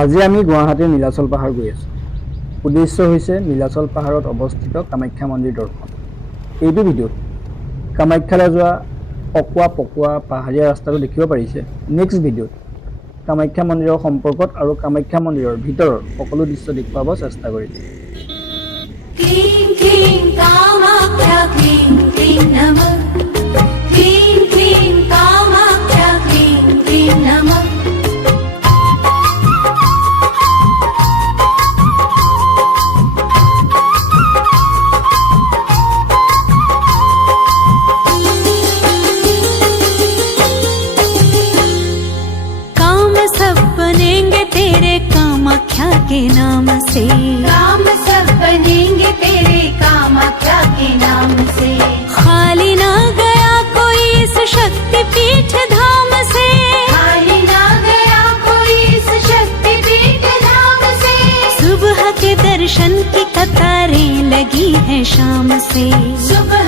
আজি আমি গুৱাহাটীৰ নীলাচল পাহাৰ গৈ আছোঁ। উদ্দেশ্য হৈছে নীলাচল পাহাৰত অৱস্থিত কামাখ্যা মন্দিৰ দৰ্শন। এইটো ভিডিঅ'ত কামাখ্যালৈ যোৱা অকোৱা পকোৱা পাহাৰীয়া ৰাস্তাটো দেখিব পাৰিছে। নেক্সট ভিডিঅ'ত কামাখ্যা মন্দিৰৰ সম্পৰ্কত আৰু কামাখ্যা মন্দিৰৰ ভিতৰৰ সকলো দৃশ্য দেখুৱাব চেষ্টা কৰিম। कामाख्या के नाम से काम सब बनेंगे तेरे कामाख्या के नाम से। खाली ना गया कोई इस शक्ति पीठ धाम से, खाली ना गया कोई इस शक्ति पीठ धाम से। सुबह के दर्शन की कतारें लगी है शाम से, सुबह